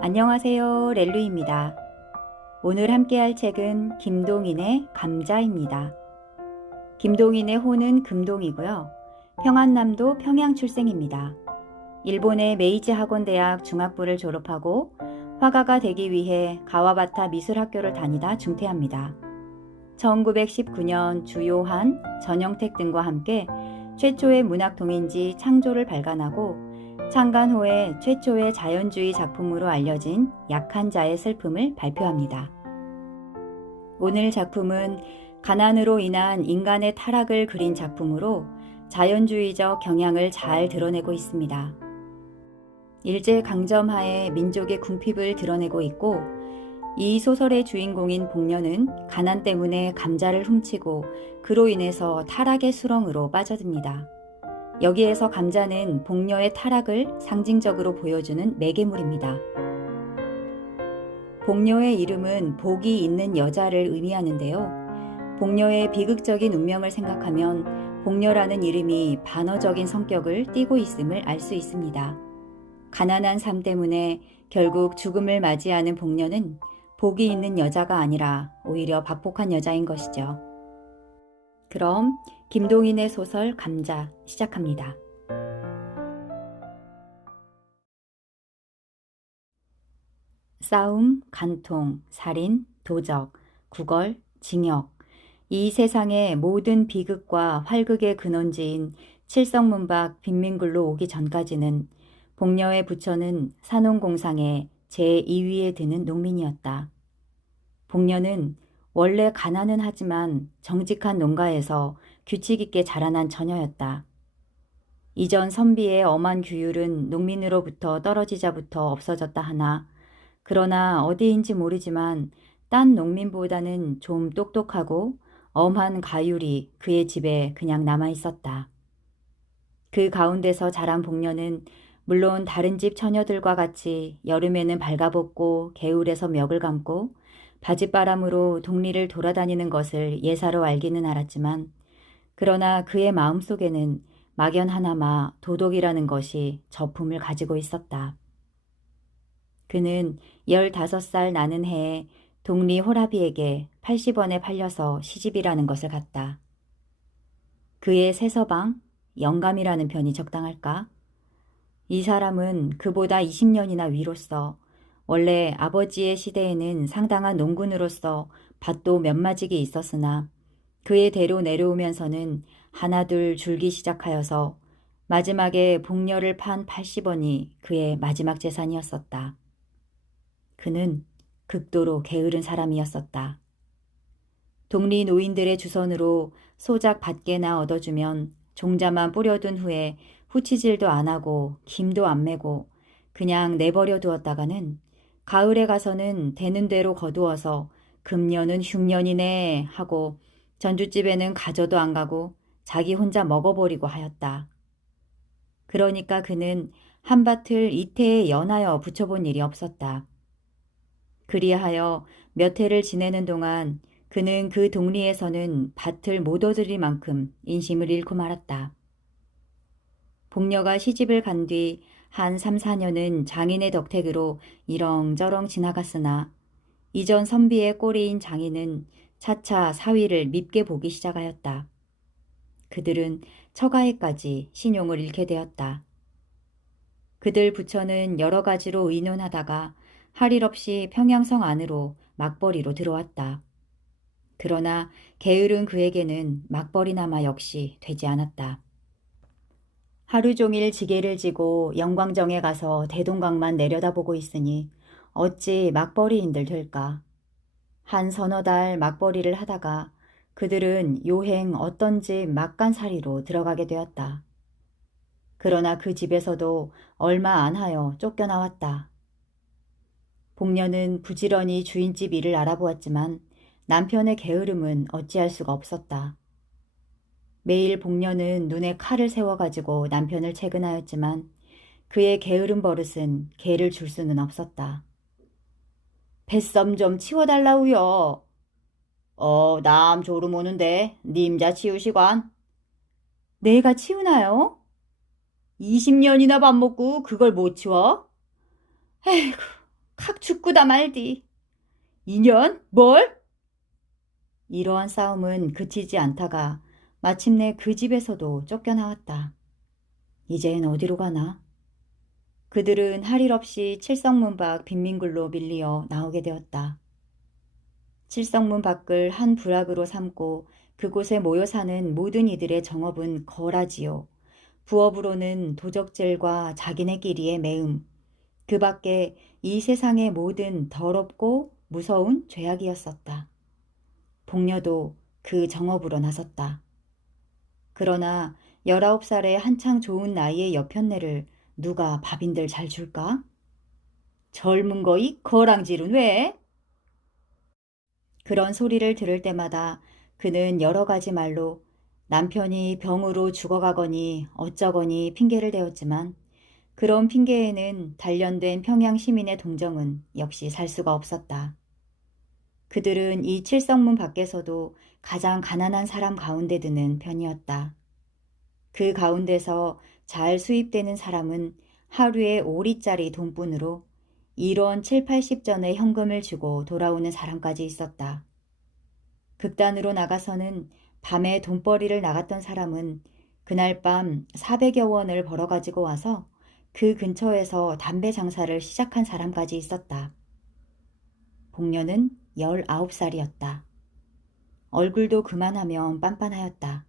안녕하세요. 렐루입니다. 오늘 함께할 책은 김동인의 감자입니다. 김동인의 호는 금동이고요. 평안남도 평양 출생입니다. 일본의 메이지 학원대학 중학부를 졸업하고 화가가 되기 위해 가와바타 미술학교를 다니다 중퇴합니다. 1919년 주요한, 전영택 등과 함께 최초의 문학동인지 창조를 발간하고 창간 후에 최초의 자연주의 작품으로 알려진 약한 자의 슬픔을 발표합니다. 오늘 작품은 가난으로 인한 인간의 타락을 그린 작품으로 자연주의적 경향을 잘 드러내고 있습니다. 일제강점하에 민족의 궁핍을 드러내고 있고 이 소설의 주인공인 복녀는 가난 때문에 감자를 훔치고 그로 인해서 타락의 수렁으로 빠져듭니다. 여기에서 감자는 복녀의 타락을 상징적으로 보여주는 매개물입니다. 복녀의 이름은 복이 있는 여자를 의미하는데요. 복녀의 비극적인 운명을 생각하면 복녀라는 이름이 반어적인 성격을 띠고 있음을 알 수 있습니다. 가난한 삶 때문에 결국 죽음을 맞이하는 복녀는 복이 있는 여자가 아니라 오히려 박복한 여자인 것이죠. 그럼 김동인의 소설 감자 시작합니다. 싸움, 간통, 살인, 도적, 구걸, 징역. 이 세상의 모든 비극과 활극의 근원지인 칠성문 밖 빈민굴로 오기 전까지는 복녀의 부처는 산홍공상의 제2위에 드는 농민이었다. 복녀는 원래 가난은 하지만 정직한 농가에서 규칙 있게 자라난 처녀였다. 이전 선비의 엄한 규율은 농민으로부터 떨어지자부터 없어졌다 하나 그러나 어디인지 모르지만 딴 농민보다는 좀 똑똑하고 엄한 가율이 그의 집에 그냥 남아 있었다. 그 가운데서 자란 복녀는 물론 다른 집 처녀들과 같이 여름에는 발가벗고 개울에서 멱을 감고 바짓바람으로 동리를 돌아다니는 것을 예사로 알기는 알았지만 그러나 그의 마음속에는 막연하나마 도덕이라는 것이 저품을 가지고 있었다. 그는 15살 나는 해에 동리 호라비에게 80원에 팔려서 시집이라는 것을 갔다. 그의 새서방, 영감이라는 편이 적당할까? 이 사람은 그보다 20년이나 위로서 원래 아버지의 시대에는 상당한 농군으로서 밭도 몇 마지기 있었으나 그의 대로 내려오면서는 하나둘 줄기 시작하여서 마지막에 복녀를 판 80원이 그의 마지막 재산이었었다. 그는 극도로 게으른 사람이었었다. 동리 노인들의 주선으로 소작 밭개나 얻어주면 종자만 뿌려둔 후에 후치질도 안 하고 김도 안 매고 그냥 내버려 두었다가는 가을에 가서는 되는 대로 거두어서 금년은 흉년이네 하고 전주집에는 가져도 안 가고 자기 혼자 먹어버리고 하였다. 그러니까 그는 한 밭을 이태에 연하여 붙여본 일이 없었다. 그리하여 몇 해를 지내는 동안 그는 그 동리에서는 밭을 못 얻으릴 만큼 인심을 잃고 말았다. 복녀가 시집을 간 뒤 한 3, 4년은 장인의 덕택으로 이렁저렁 지나갔으나 이전 선비의 꼬리인 장인은 차차 사위를 밉게 보기 시작하였다. 그들은 처가에까지 신용을 잃게 되었다. 그들 부처는 여러 가지로 의논하다가 할 일 없이 평양성 안으로 막벌이로 들어왔다. 그러나 게으른 그에게는 막벌이나마 역시 되지 않았다. 하루 종일 지게를 지고 영광정에 가서 대동강만 내려다보고 있으니 어찌 막벌이인들 될까. 한 서너 달 막벌이를 하다가 그들은 요행 어떤 집 막간살이로 들어가게 되었다. 그러나 그 집에서도 얼마 안 하여 쫓겨나왔다. 복녀는 부지런히 주인집 일을 알아보았지만 남편의 게으름은 어찌할 수가 없었다. 매일 복녀는 눈에 칼을 세워가지고 남편을 채근하였지만 그의 게으른 버릇은 개를 줄 수는 없었다. 뱃섬 좀 치워달라우요. 남 졸음 오는데 님자 치우시관. 내가 치우나요? 20년이나 밥 먹고 그걸 못 치워? 에이구, 칵 죽구다 말디. 인연? 뭘? 이러한 싸움은 그치지 않다가 마침내 그 집에서도 쫓겨나왔다. 이젠 어디로 가나? 그들은 할 일 없이 칠성문 밖 빈민굴로 밀리어 나오게 되었다. 칠성문 밖을 한 부락으로 삼고 그곳에 모여 사는 모든 이들의 정업은 거라지요. 부업으로는 도적질과 자기네끼리의 매음, 그 밖에 이 세상의 모든 더럽고 무서운 죄악이었었다. 복녀도 그 정업으로 나섰다. 그러나 19살의 한창 좋은 나이의 여편네를 누가 밥인들 잘 줄까? 젊은 거이 거랑질은 왜? 그런 소리를 들을 때마다 그는 여러 가지 말로 남편이 병으로 죽어가거니 어쩌거니 핑계를 대었지만 그런 핑계에는 단련된 평양 시민의 동정은 역시 살 수가 없었다. 그들은 이 칠성문 밖에서도 가장 가난한 사람 가운데 드는 편이었다. 그 가운데서 잘 수입되는 사람은 하루에 5리짜리 돈뿐으로 1원 7, 80전의 현금을 주고 돌아오는 사람까지 있었다. 극단으로 나가서는 밤에 돈벌이를 나갔던 사람은 그날 밤 400여 원을 벌어가지고 와서 그 근처에서 담배 장사를 시작한 사람까지 있었다. 복녀는 19살이었다. 얼굴도 그만하면 빤빤하였다.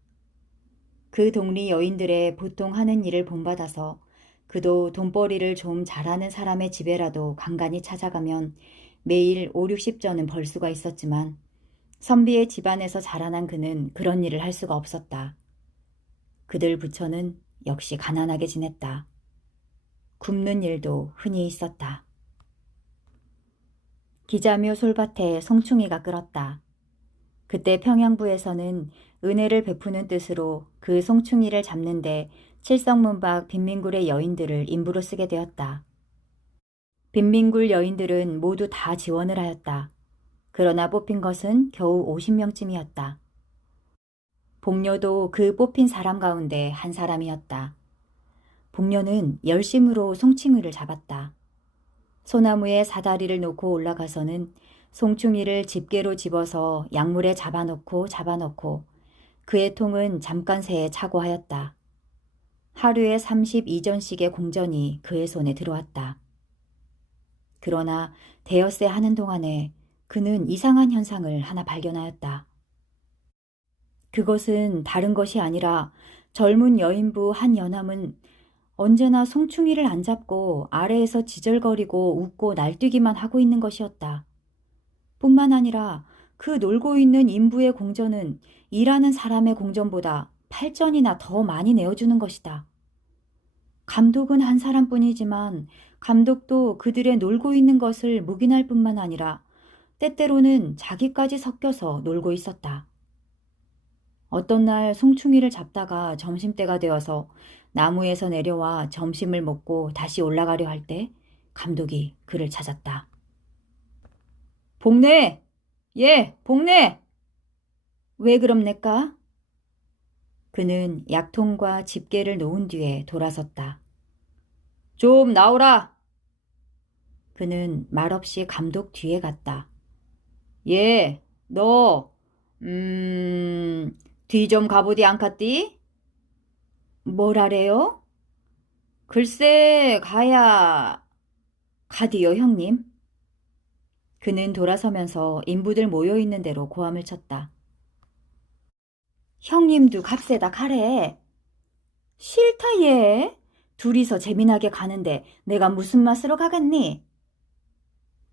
그 동리 여인들의 보통 하는 일을 본받아서 그도 돈벌이를 좀 잘하는 사람의 집에라도 간간히 찾아가면 매일 5, 60전은 벌 수가 있었지만 선비의 집안에서 자라난 그는 그런 일을 할 수가 없었다. 그들 부처는 역시 가난하게 지냈다. 굶는 일도 흔히 있었다. 기자묘 솔밭에 송충이가 끓었다. 그때 평양부에서는 은혜를 베푸는 뜻으로 그 송충이를 잡는데 칠성문 밖 빈민굴의 여인들을 인부로 쓰게 되었다. 빈민굴 여인들은 모두 다 지원을 하였다. 그러나 뽑힌 것은 겨우 50명쯤이었다. 복녀도 그 뽑힌 사람 가운데 한 사람이었다. 복녀는 열심으로 송충이를 잡았다. 소나무에 사다리를 놓고 올라가서는 송충이를 집게로 집어서 약물에 잡아넣고 그의 통은 잠깐 새에 차고 하였다. 하루에 32전씩의 공전이 그의 손에 들어왔다. 그러나 대여세 하는 동안에 그는 이상한 현상을 하나 발견하였다. 그것은 다른 것이 아니라 젊은 여인부 한 여남은 언제나 송충이를 안 잡고 아래에서 지절거리고 웃고 날뛰기만 하고 있는 것이었다. 뿐만 아니라 그 놀고 있는 인부의 공전은 일하는 사람의 공전보다 8전이나 더 많이 내어주는 것이다. 감독은 한 사람뿐이지만 감독도 그들의 놀고 있는 것을 묵인할 뿐만 아니라 때때로는 자기까지 섞여서 놀고 있었다. 어떤 날 송충이를 잡다가 점심때가 되어서 나무에서 내려와 점심을 먹고 다시 올라가려 할 때 감독이 그를 찾았다. 복내! 예, 복내! 왜 그럽니까? 그는 약통과 집게를 놓은 뒤에 돌아섰다. 좀 나오라! 그는 말없이 감독 뒤에 갔다. 예, 너, 뒤 좀 가보디 않겠디? 뭐라래요? 글쎄, 가디요, 형님. 그는 돌아서면서 인부들 모여있는 대로 고함을 쳤다. 형님도 값세다 가래. 싫다 얘. 둘이서 재미나게 가는데 내가 무슨 맛으로 가겠니?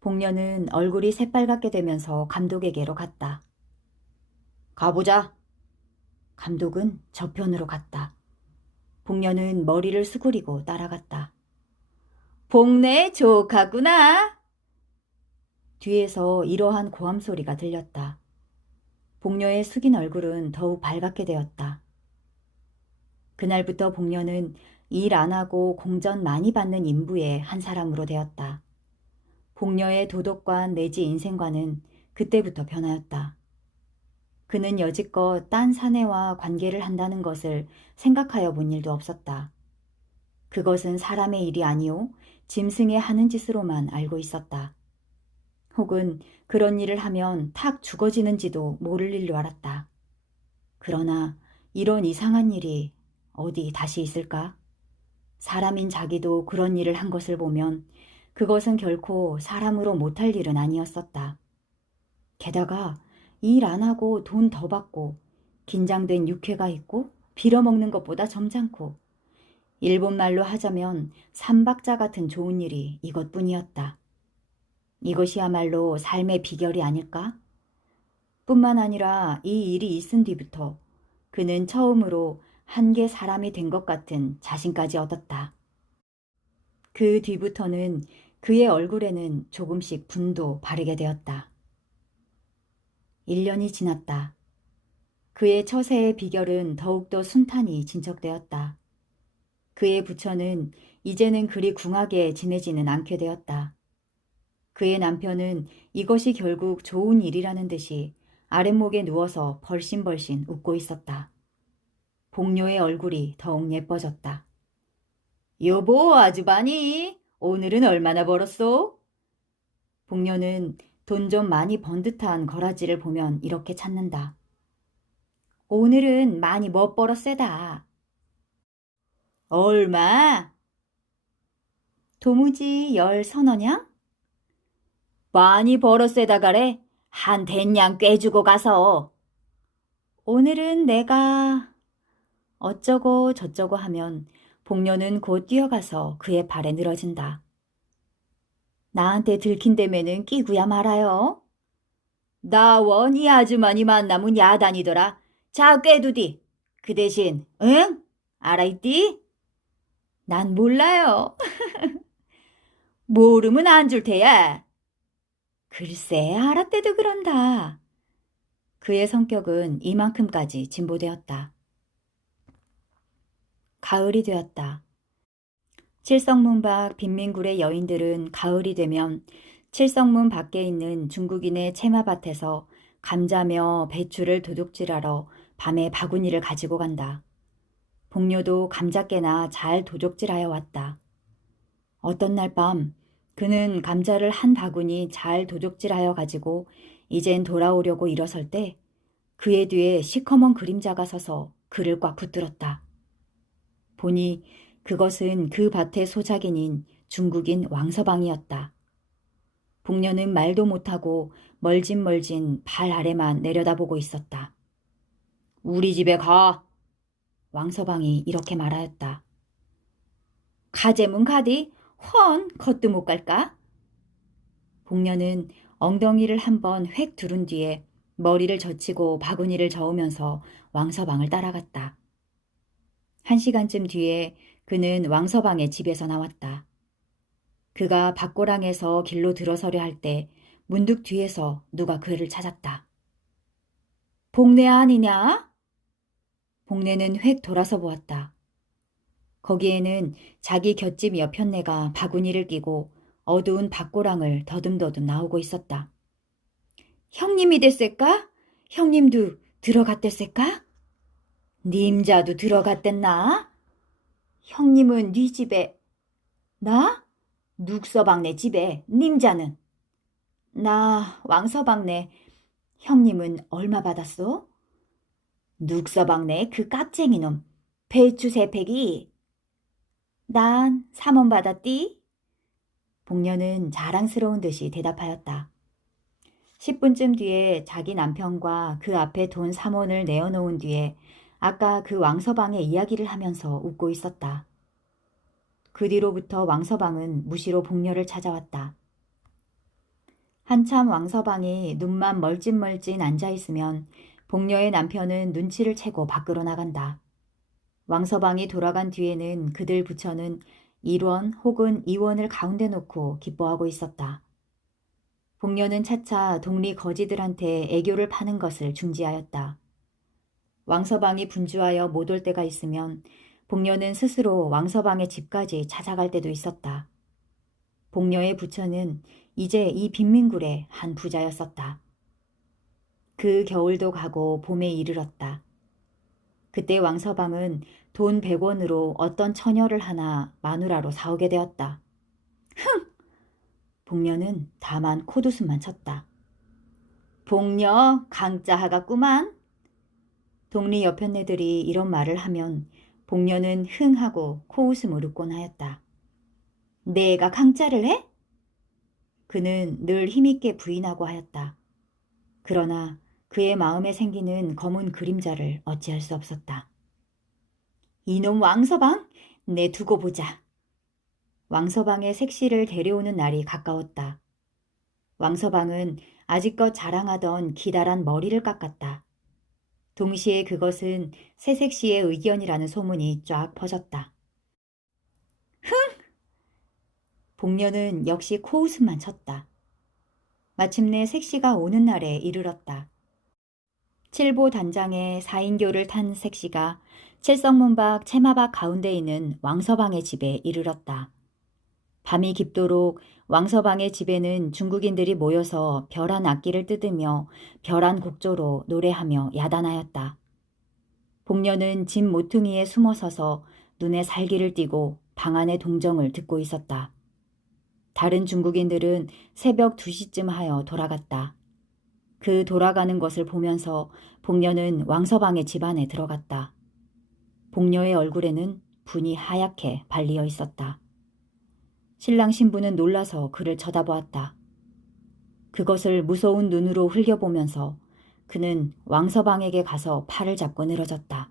복녀는 얼굴이 새빨갛게 되면서 감독에게로 갔다. 가보자. 감독은 저편으로 갔다. 복녀는 머리를 수그리고 따라갔다. 복내 족하구나. 뒤에서 이러한 고함 소리가 들렸다. 복녀의 숙인 얼굴은 더욱 밝게 되었다. 그날부터 복녀는 일 안 하고 공전 많이 받는 인부의 한 사람으로 되었다. 복녀의 도덕관 내지 인생관은 그때부터 변하였다. 그는 여지껏 딴 사내와 관계를 한다는 것을 생각하여 본 일도 없었다. 그것은 사람의 일이 아니오 짐승의 하는 짓으로만 알고 있었다. 혹은 그런 일을 하면 탁 죽어지는지도 모를 일로 알았다. 그러나 이런 이상한 일이 어디 다시 있을까? 사람인 자기도 그런 일을 한 것을 보면 그것은 결코 사람으로 못할 일은 아니었었다. 게다가 일 안 하고 돈 더 받고 긴장된 육회가 있고 빌어먹는 것보다 점잖고 일본 말로 하자면 삼박자 같은 좋은 일이 이것뿐이었다. 이것이야말로 삶의 비결이 아닐까? 뿐만 아니라 이 일이 있은 뒤부터 그는 처음으로 한계 사람이 된 것 같은 자신까지 얻었다. 그 뒤부터는 그의 얼굴에는 조금씩 분도 바르게 되었다. 1년이 지났다. 그의 처세의 비결은 더욱더 순탄히 진척되었다. 그의 부처는 이제는 그리 궁하게 지내지는 않게 되었다. 그의 남편은 이것이 결국 좋은 일이라는 듯이 아랫목에 누워서 벌신벌신 웃고 있었다. 복녀의 얼굴이 더욱 예뻐졌다. 여보, 아주바니, 오늘은 얼마나 벌었소? 복녀는 돈 좀 많이 번 듯한 거라지를 보면 이렇게 찾는다. 오늘은 많이 못 벌었세다. 얼마? 도무지 10서너냥? 많이 벌었세다가래. 한 대냥 꿰주고 가서. 오늘은 내가 어쩌고 저쩌고 하면 복녀는 곧 뛰어가서 그의 발에 늘어진다. 나한테 들킨다면은 끼구야 말아요. 나 원이 아주머니 만나면 야단이더라. 자, 꿰두디. 그 대신, 응? 알아있디? 난 몰라요. 모르면 안 줄 테야. 글쎄, 알았대도 그런다. 그의 성격은 이만큼까지 진보되었다. 가을이 되었다. 칠성문 밖 빈민굴의 여인들은 가을이 되면 칠성문 밖에 있는 중국인의 채마밭에서 감자며 배추를 도둑질하러 밤에 바구니를 가지고 간다. 복녀도 감자깨나 잘 도둑질하여 왔다. 어떤 날 밤 그는 감자를 한 바구니 잘 도둑질하여 가지고 이젠 돌아오려고 일어설 때 그의 뒤에 시커먼 그림자가 서서 그를 꽉 붙들었다. 보니 그것은 그 밭의 소작인인 중국인 왕서방이었다. 복녀는 말도 못하고 멀진멀진 발 아래만 내려다보고 있었다. 우리 집에 가. 왕서방이 이렇게 말하였다. 가재문 가디 헌 겉도 못 갈까? 복녀는 엉덩이를 한번 획 두른 뒤에 머리를 젖히고 바구니를 저으면서 왕서방을 따라갔다. 1시간쯤 뒤에 그는 왕서방의 집에서 나왔다. 그가 밭고랑에서 길로 들어서려 할 때 문득 뒤에서 누가 그를 찾았다. 복내 아니냐? 복내는 획 돌아서 보았다. 거기에는 자기 곁집 여편네가 바구니를 끼고 어두운 밭고랑을 더듬더듬 나오고 있었다. 형님이 됐을까? 형님도 들어갔댔을까? 님자도 들어갔댔나? 형님은 네 집에, 나? 눅서방네 집에, 님자는? 나 왕서방네. 형님은 얼마 받았소? 눅서방네 그 깍쟁이 놈, 배추 3팩이. 난 3원 받았디? 복녀는 자랑스러운 듯이 대답하였다. 10분쯤 뒤에 자기 남편과 그 앞에 돈 3원을 내어놓은 뒤에 아까 그 왕서방의 이야기를 하면서 웃고 있었다. 그 뒤로부터 왕서방은 무시로 복녀를 찾아왔다. 한참 왕서방이 눈만 멀찐멀찐 앉아있으면 복녀의 남편은 눈치를 채고 밖으로 나간다. 왕서방이 돌아간 뒤에는 그들 부처는 1원 혹은 2원을 가운데 놓고 기뻐하고 있었다. 복녀는 차차 동리 거지들한테 애교를 파는 것을 중지하였다. 왕서방이 분주하여 못 올 때가 있으면 복녀는 스스로 왕서방의 집까지 찾아갈 때도 있었다. 복녀의 부처는 이제 이 빈민굴의 한 부자였었다. 그 겨울도 가고 봄에 이르렀다. 그때 왕서방은 돈 100원으로 어떤 처녀를 하나 마누라로 사오게 되었다. 복녀는 다만 콧웃음만 쳤다. 복녀 강짜하갔구만. 동리 여편네들이 이런 말을 하면 복녀는 흥하고 코웃음을 웃곤 하였다. 내가 강짜를 해? 그는 늘 힘있게 부인하고 하였다. 그러나 그의 마음에 생기는 검은 그림자를 어찌할 수 없었다. 이놈 왕서방, 내 두고 보자. 왕서방의 색시를 데려오는 날이 가까웠다. 왕서방은 아직껏 자랑하던 기다란 머리를 깎았다. 동시에 그것은 새색시의 의견이라는 소문이 쫙 퍼졌다. 복녀는 역시 코웃음만 쳤다. 마침내 색시가 오는 날에 이르렀다. 칠보 단장의 4인교를 탄 색시가 칠성문 밖 채마박 가운데 있는 왕서방의 집에 이르렀다. 밤이 깊도록 왕서방의 집에는 중국인들이 모여서 별한 악기를 뜯으며 별한 곡조로 노래하며 야단하였다. 복녀는 집 모퉁이에 숨어서서 눈에 살기를 띠고 방 안의 동정을 듣고 있었다. 다른 중국인들은 새벽 2시쯤 하여 돌아갔다. 그 돌아가는 것을 보면서 복녀는 왕서방의 집 안에 들어갔다. 복녀의 얼굴에는 분이 하얗게 발리어 있었다. 신랑 신부는 놀라서 그를 쳐다보았다. 그것을 무서운 눈으로 흘겨보면서 그는 왕서방에게 가서 팔을 잡고 늘어졌다.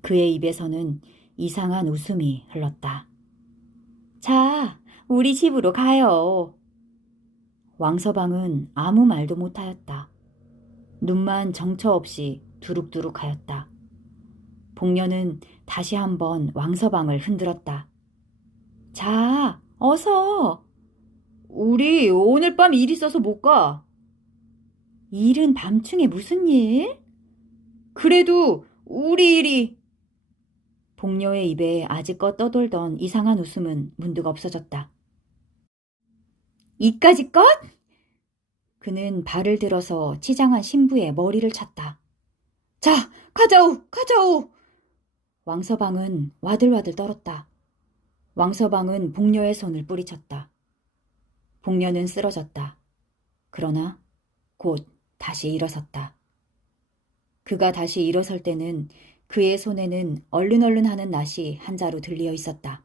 그의 입에서는 이상한 웃음이 흘렀다. 자, 우리 집으로 가요. 왕서방은 아무 말도 못하였다. 눈만 정처 없이 두룩두룩하였다. 복녀는 다시 한번 왕서방을 흔들었다. 자, 어서. 우리 오늘 밤 일 있어서 못 가. 일은 밤중에 무슨 일? 그래도 우리 일이. 복녀의 입에 아직껏 떠돌던 이상한 웃음은 문득 없어졌다. 이까짓 것? 그는 발을 들어서 치장한 신부의 머리를 찼다. 자, 가자오, 가자오. 왕서방은 와들와들 떨었다. 왕서방은 복녀의 손을 뿌리쳤다. 복녀는 쓰러졌다. 그러나 곧 다시 일어섰다. 그가 다시 일어설 때는 그의 손에는 얼른얼른 하는 낫이 한 자루 들리어 있었다.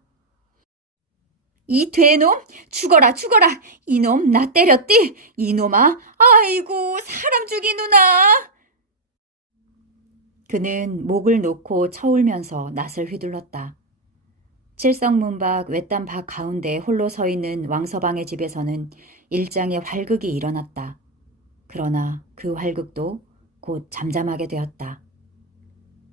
이 돼놈! 죽어라 죽어라! 이놈 나 때렸디? 이놈아! 아이고 사람 죽이누나! 그는 목을 놓고 쳐울면서 낫을 휘둘렀다. 칠성문 밖 외딴 밭 가운데 홀로 서 있는 왕서방의 집에서는 일장의 활극이 일어났다. 그러나 그 활극도 곧 잠잠하게 되었다.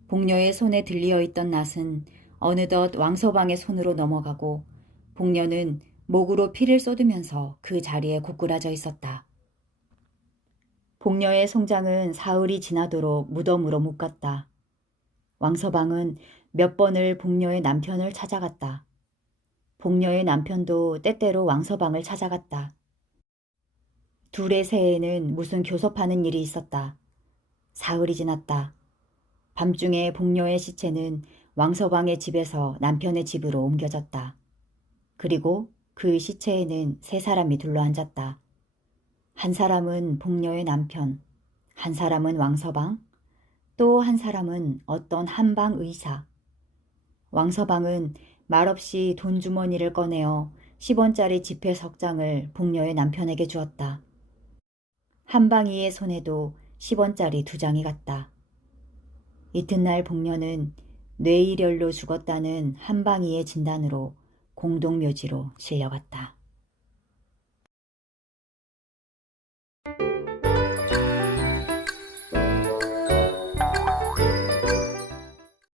복녀의 손에 들리어 있던 낫은 어느덧 왕서방의 손으로 넘어가고 복녀는 목으로 피를 쏟으면서 그 자리에 고꾸라져 있었다. 복녀의 송장은 사흘이 지나도록 무덤으로 묶었다. 왕서방은 몇 번을 복녀의 남편을 찾아갔다. 복녀의 남편도 때때로 왕서방을 찾아갔다. 둘의 새에는 무슨 교섭하는 일이 있었다. 사흘이 지났다. 밤중에 복녀의 시체는 왕서방의 집에서 남편의 집으로 옮겨졌다. 그리고 그 시체에는 세 사람이 둘러앉았다. 한 사람은 복녀의 남편, 한 사람은 왕서방, 또 한 사람은 어떤 한방 의사. 왕서방은 말없이 돈 주머니를 꺼내어 10원짜리 지폐 석 장을 복녀의 남편에게 주었다. 한방이의 손에도 10원짜리 2장이 갔다. 이튿날 복녀는 뇌일혈로 죽었다는 한방이의 진단으로 공동묘지로 실려갔다.